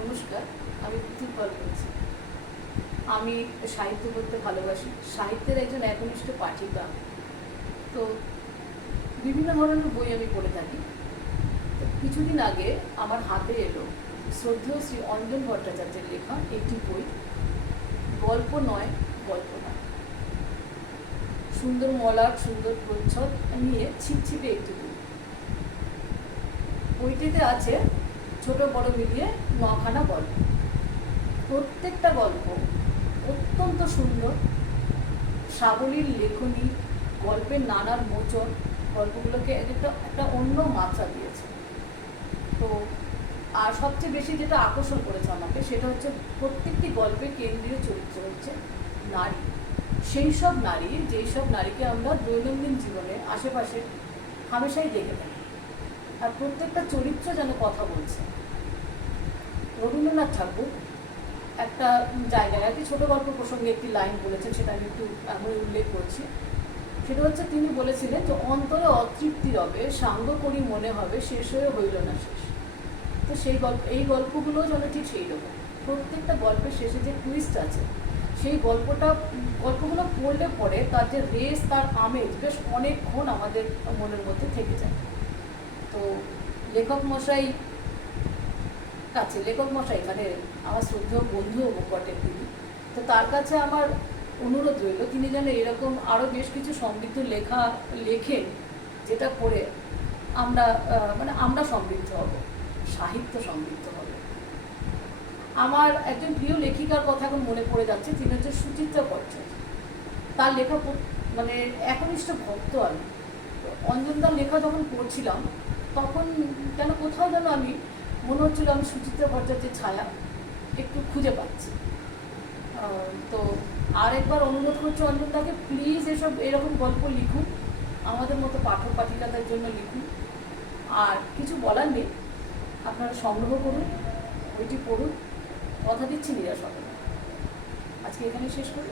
নমস্কার, আমি পুতুল বলছি। আমি সাহিত্য পড়তে ভালোবাসি। সাহিত্যের একজন একনিষ্ঠ পাঠিকা। তো বিভিন্ন ধরনের বই আমি পড়ে থাকি। কিছুদিন আগে আমার হাতে এলো শ্রদ্ধেয় শ্রী অঞ্জন ভট্টাচার্যের লেখা একটি বই, গল্প নয় গল্প নয় সুন্দর মলাট, সুন্দর প্রচ্ছদ নিয়ে ছিপছিপে একটি বই। বইটিতে আছে ছোট বড় মিলিয়ে নখানা গল্প। প্রত্যেকটা গল্প অত্যন্ত সুন্দর। সাবলীল লেখনী, গল্পের নানার মোচন, গল্পগুলোকে একটা একটা অন্য মাত্রা দিয়েছে। তো, আর সবচেয়ে বেশি যেটা আকর্ষণ করেছে আমাকে সেটা হচ্ছে প্রত্যেকটি গল্পের কেন্দ্রীয় চরিত্র হচ্ছে নারী। সেই সব নারী, যেই সব নারীকে আমরা দৈনন্দিন জীবনে, আশেপাশে হামেশাই দেখে থাকি। আর প্রত্যেকটা চরিত্র যেন কথা বলছে। রবীন্দ্রনাথ ঠাকুর একটা জায়গায়, আর কি ছোটো গল্প প্রসঙ্গে একটি লাইন বলেছেন, সেটা আমি একটু এখন উল্লেখ করছি। সেটা হচ্ছে, তিনি বলেছিলেন যে, অন্তরে অতৃপ্তি রবে, সাঙ্গ করি মনে হবে, শেষ হয়ে হইল না শেষ। তো সেই গল্প, এই গল্পগুলো যেন ঠিক সেই রকম। প্রত্যেকটা গল্পের শেষে যে টুইস্ট আছে, সেই গল্পটা, গল্পগুলো পড়লে পরে তার যে রেস, তার আমেজ বেশ অনেকক্ষণ আমাদের মনের মধ্যে থেকে যায়। তো লেখক মশাই কাছে, লেখক মশাই মানে আমার শ্রদ্ধেয় বন্ধু বটে তিনি, তো তার কাছে আমার অনুরোধ রইল, তিনি যেন এরকম আরও বেশ কিছু সমৃদ্ধ লেখা লেখেন, যেটা পড়ে আমরা মানে আমরা সমৃদ্ধ হব, সাহিত্য সমৃদ্ধ হবে। আমার একজন প্রিয় লেখিকার কথা এখন মনে পড়ে যাচ্ছে, তিনি হচ্ছে সুচিত্রা ভট্টাচার্য তার লেখা মানে একনিষ্ঠ ভক্ত আমি। অঞ্জনদার লেখা যখন পড়ছিলাম, তখন কেন কোথাও যেন আমি মনে হচ্ছিল আমি সুচিত্রা ভট্টাচার্যের ছায়া, একটু খুঁজে পাচ্ছি। তো আরেকবার অনুরোধ করছি অঞ্জনদাকে প্লিজ এসব এরকম গল্প লিখুন। আমাদের মতো পাঠক পাঠিকাদের জন্য লিখুন। আর কিছু বলার নেই, আপনারা সংগ্রহ করুন, বইটি পড়ুন। কথা দিচ্ছি নিরাশ হবে আজকে এখানে শেষ করি।